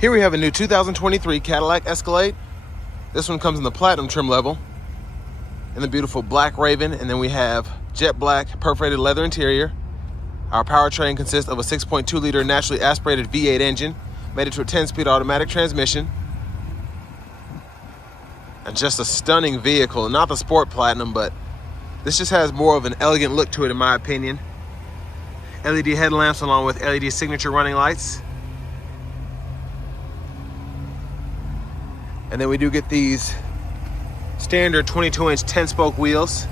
Here we have a new 2023 Cadillac Escalade. This one comes in the platinum trim level in the beautiful black Raven, and then we have jet black perforated leather interior. Our powertrain consists of a 6.2 liter naturally aspirated V8 engine, made it to a 10-speed automatic transmission. And just a stunning vehicle, not the Sport Platinum, but this just has more of an elegant look to it in my opinion. LED headlamps along with LED signature running lights. And then we do get these standard 22-inch 10-spoke wheels.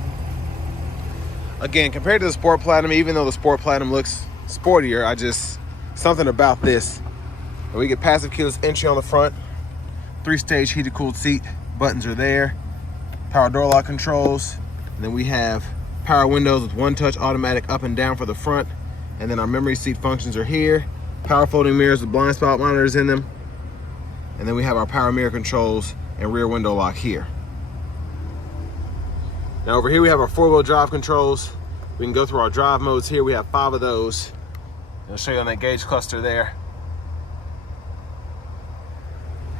Again, compared to the Sport Platinum, even though the Sport Platinum looks sportier, something about this. And we get passive keyless entry on the front, 3-stage heated cooled seat, buttons are there, power door lock controls, and then we have power windows with one-touch automatic up and down for the front, and then our memory seat functions are here, power folding mirrors with blind spot monitors in them, and then we have our power mirror controls and rear window lock here. Now over here we have our 4-wheel drive controls. We can go through our drive modes here. We have 5 of those. I'll show you on that gauge cluster there.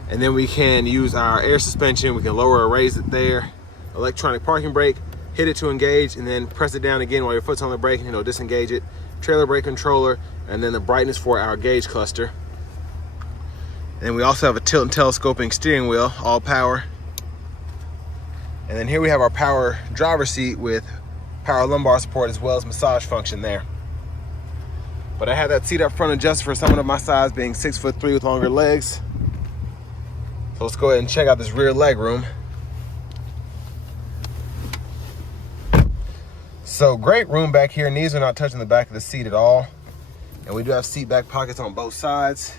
And then we can use our air suspension. We can lower or raise it there. Electronic parking brake, hit it to engage, and then press it down again while your foot's on the brake, and it'll disengage it. Trailer brake controller, and then the brightness for our gauge cluster. And we also have a tilt and telescoping steering wheel, all power. And then here we have our power driver's seat with power lumbar support as well as massage function there. But I have that seat up front adjusted for someone of my size, being 6'3" with longer legs. So let's go ahead and check out this rear leg room. So great room back here. Knees are not touching the back of the seat at all. And we do have seat back pockets on both sides.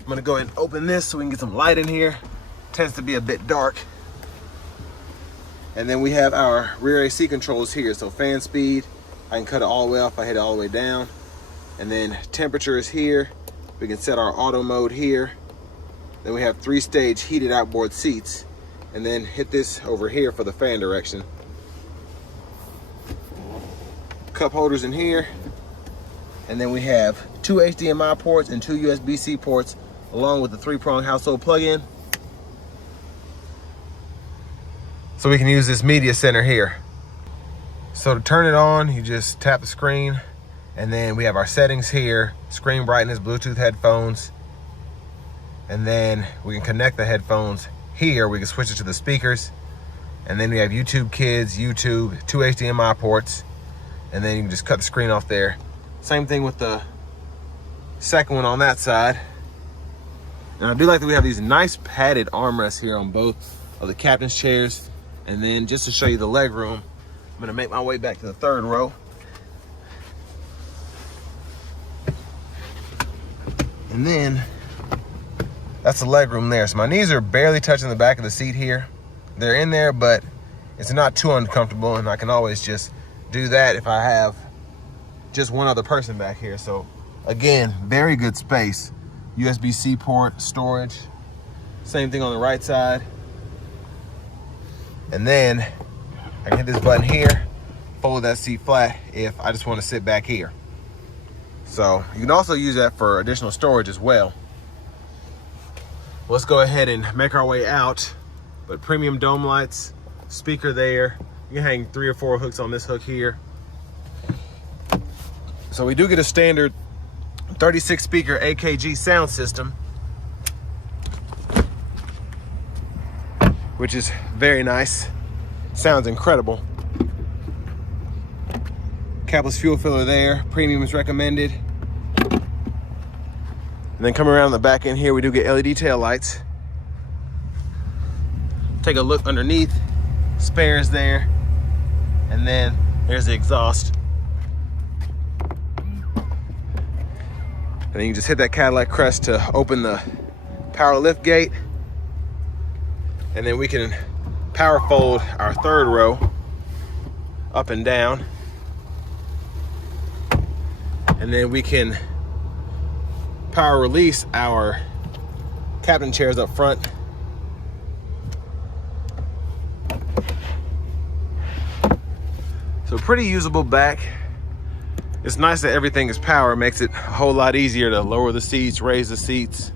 I'm gonna go ahead and open this so we can get some light in here. Tends to be a bit dark. And then we have our rear AC controls here. So fan speed, I can cut it all the way off, I hit it all the way down. And then temperature is here. We can set our auto mode here. Then we have 3-stage heated outboard seats. And then hit this over here for the fan direction. Cup holders in here. And then we have 2 HDMI ports and 2 USB-C ports, along with the 3-prong household plug-in. So we can use this media center here. So to turn it on, you just tap the screen, and then we have our settings here, screen brightness, Bluetooth headphones, and then we can connect the headphones here. We can switch it to the speakers, and then we have YouTube Kids, YouTube, 2 HDMI ports, and then you can just cut the screen off there. Same thing with the second one on that side. And I do like that we have these nice padded armrests here on both of the captain's chairs. And then just to show you the leg room, I'm gonna make my way back to the 3rd row. And then that's the leg room there. So my knees are barely touching the back of the seat here. They're in there, but it's not too uncomfortable, and I can always just do that if I have just one other person back here. So again, very good space. USB-C port, storage. Same thing on the right side. And then I can hit this button here, fold that seat flat if I just want to sit back here. So you can also use that for additional storage as well. Let's go ahead and make our way out. But premium dome lights, speaker there. You can hang 3 or 4 hooks on this hook here. So we do get a standard 36 speaker AKG sound system, which is very nice. Sounds incredible. Capless fuel filler there. Premium is recommended. And then coming around the back end here, we do get LED tail lights. Take a look underneath. Spares there. And then there's the exhaust. And then you just hit that Cadillac crest to open the power lift gate. And then we can power fold our 3rd row up and down. And then we can power release our captain chairs up front. So pretty usable back. It's nice that everything is power. It makes it a whole lot easier to lower the seats, raise the seats.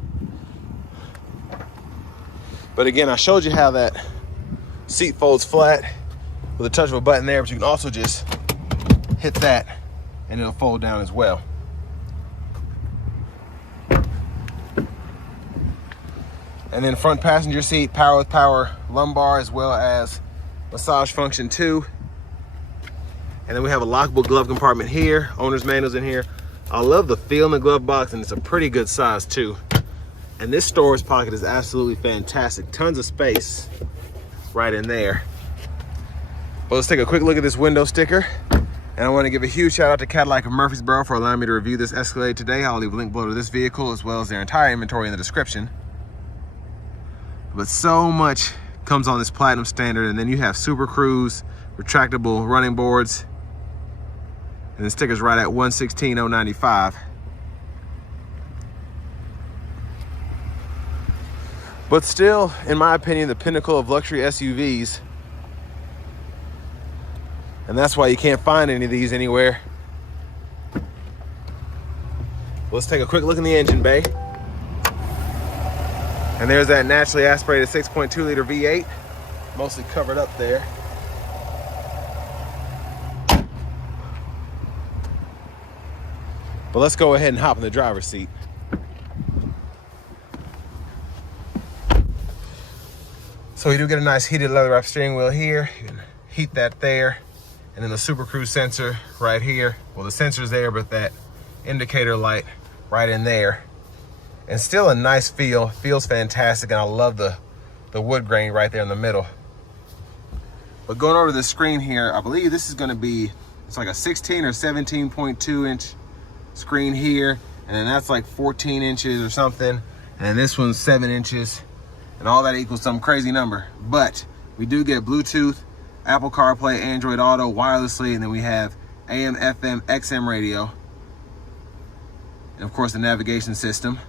But again, I showed you how that seat folds flat with a touch of a button there, but you can also just hit that and it'll fold down as well. And then front passenger seat, power with power lumbar, as well as massage function too. And then we have a lockable glove compartment here. Owner's manual's in here. I love the feel in the glove box, and it's a pretty good size too. And this storage pocket is absolutely fantastic. Tons of space right in there. Well, let's take a quick look at this window sticker. And I want to give a huge shout out to Cadillac of Murfreesboro for allowing me to review this Escalade today. I'll leave a link below to this vehicle as well as their entire inventory in the description. But so much comes on this Platinum Standard, and then you have Super Cruise, retractable running boards, and the sticker's right at $116,095. But still, in my opinion, the pinnacle of luxury SUVs. And that's why you can't find any of these anywhere. Let's take a quick look in the engine bay. And there's that naturally aspirated 6.2 liter V8, mostly covered up there. But let's go ahead and hop in the driver's seat. So we do get a nice heated leather wrap steering wheel here. You can heat that there. And then the Super Cruise sensor right here. Well, the sensor's there, but that indicator light right in there. And still a nice feel, feels fantastic, and I love the wood grain right there in the middle. But going over to the screen here, I believe this is gonna be, it's like a 16 or 17.2 inch screen here, and then that's like 14 inches or something, and this one's 7 inches, and all that equals some crazy number. But we do get Bluetooth, Apple CarPlay, Android Auto wirelessly, and then we have AM, FM, XM radio, and of course the navigation system.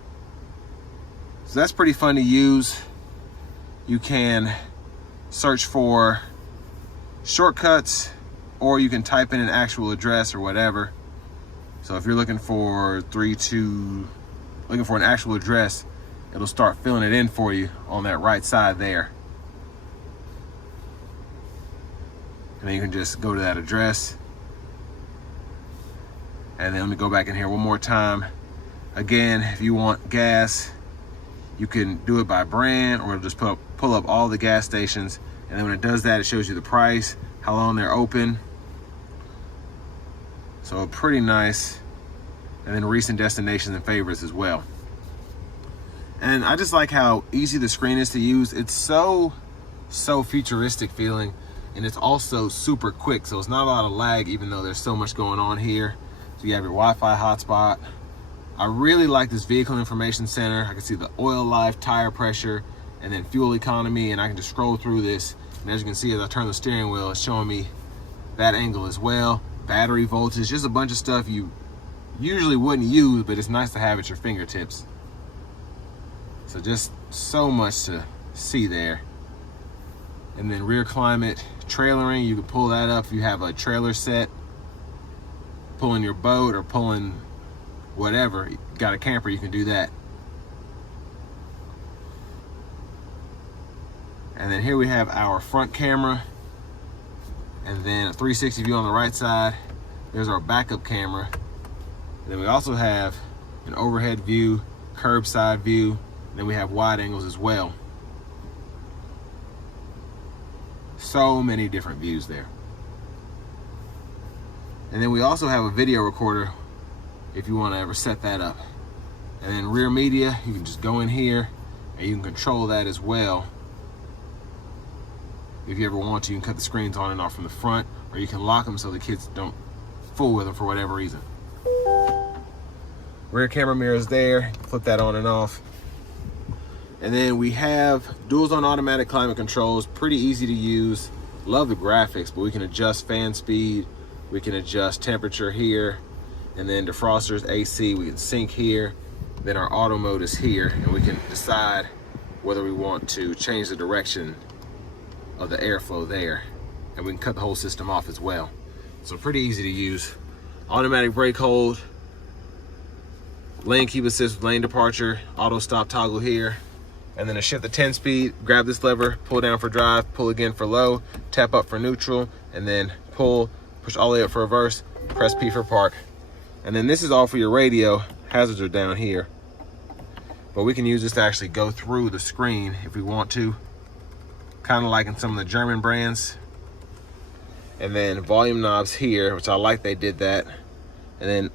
So that's pretty fun to use. You can search for shortcuts, or you can type in an actual address or whatever. So if you're looking for looking for an actual address, it'll start filling it in for you on that right side there. And then you can just go to that address. And then let me go back in here one more time. Again, if you want gas, you can do it by brand, or it'll just pull up all the gas stations. And then when it does that, it shows you the price, how long they're open. So pretty nice. And then recent destinations and favorites as well. And I just like how easy the screen is to use. It's so futuristic feeling, and it's also super quick. So it's not a lot of lag, even though there's so much going on here. So you have your Wi-Fi hotspot. I really like this vehicle information center. I can see the oil life, tire pressure, and then fuel economy, and I can just scroll through this. And as you can see, as I turn the steering wheel, it's showing me that angle as well. Battery voltage, just a bunch of stuff you usually wouldn't use, but it's nice to have at your fingertips. So just so much to see there. And then rear climate, trailering, you can pull that up if you have a trailer set, pulling your boat or pulling whatever. You got a camper, you can do that. And then here we have our front camera, and then a 360 view on the right side. There's our backup camera. And then we also have an overhead view, curbside view, and then we have wide angles as well. So many different views there. And then we also have a video recorder if you want to ever set that up. And then rear media, you can just go in here and you can control that as well. If you ever want to, you can cut the screens on and off from the front, or you can lock them so the kids don't fool with them for whatever reason. Rear camera mirrors there, flip that on and off. And then we have dual zone automatic climate controls, pretty easy to use. Love the graphics, but we can adjust fan speed, we can adjust temperature here, and then defrosters, AC, we can sync here. Then our auto mode is here, and we can decide whether we want to change the direction of the airflow there, and we can cut the whole system off as well. So pretty easy to use. Automatic brake hold, lane keep assist with lane departure, auto stop toggle here, And then to shift the 10 speed, grab this lever, pull down for drive, pull again for low, tap up for neutral, and then pull, push all the way up for reverse, press P for park. And then this is all for your radio. Hazards are down here. But we can use this to actually go through the screen if we want to. Kind of like in some of the German brands. And then volume knobs here, which I like they did that. And then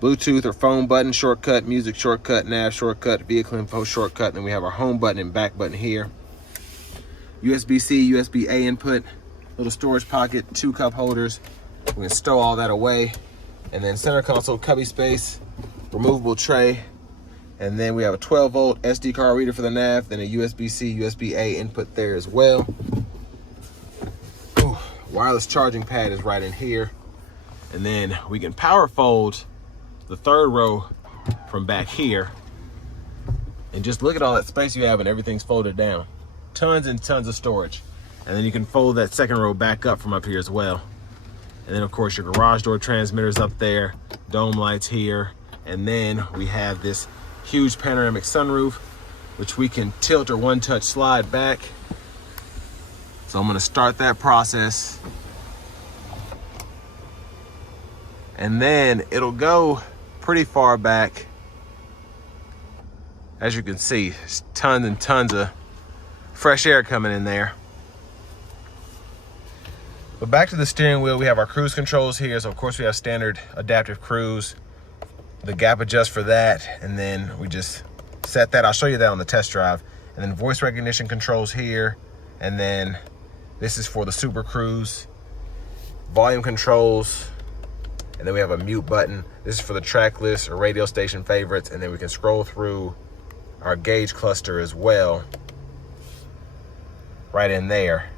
Bluetooth or phone button shortcut, music shortcut, nav shortcut, vehicle info shortcut. And then we have our home button and back button here. USB-C, USB-A input, little storage pocket, 2 cup holders. We can stow all that away. And then center console, cubby space, removable tray. And then we have a 12 volt SD card reader for the nav, then a USB-C, USB-A input there as well. Ooh, wireless charging pad is right in here. And then we can power fold the 3rd row from back here. And just look at all that space you have and everything's folded down. Tons and tons of storage. And then you can fold that 2nd row back up from up here as well. And then of course your garage door transmitters up there, dome lights here. And then we have this huge panoramic sunroof, which we can tilt or one-touch slide back. So I'm gonna start that process. And then it'll go pretty far back. As you can see, there's tons and tons of fresh air coming in there. But back to the steering wheel, we have our cruise controls here. So of course we have standard adaptive cruise, the gap adjust for that, and then we just set that. I'll show you that on the test drive. And then voice recognition controls here, and then this is for the super cruise, volume controls, and then we have a mute button. This is for the track list or radio station favorites, and then we can scroll through our gauge cluster as well, right in there.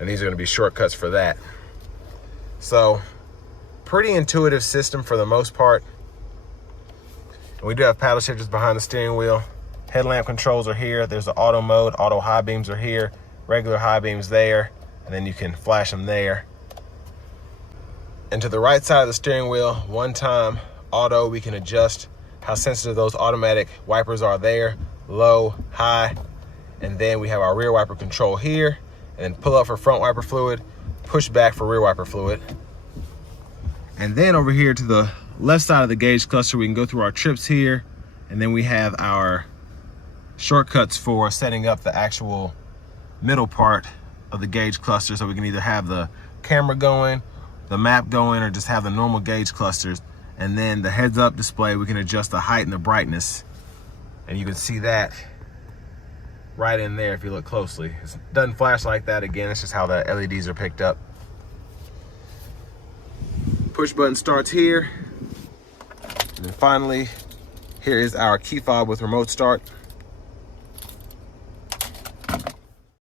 And these are gonna be shortcuts for that. So, pretty intuitive system for the most part. And we do have paddle shifters behind the steering wheel. Headlamp controls are here. There's the auto mode. Auto high beams are here. Regular high beams there. And then you can flash them there. And to the right side of the steering wheel, one time auto, we can adjust how sensitive those automatic wipers are there. Low, high. And then we have our rear wiper control here. And then pull up for front wiper fluid. Push back for rear wiper fluid. And then over here to the left side of the gauge cluster, we can go through our trips here. And then we have our shortcuts for setting up the actual middle part of the gauge cluster. So we can either have the camera going, the map going, or just have the normal gauge clusters. And then the heads up display, we can adjust the height and the brightness. And you can see that right in there if you look closely. It doesn't flash like that. Again, it's just how the LEDs are picked up. Push button starts here. And then finally, here is our key fob with remote start.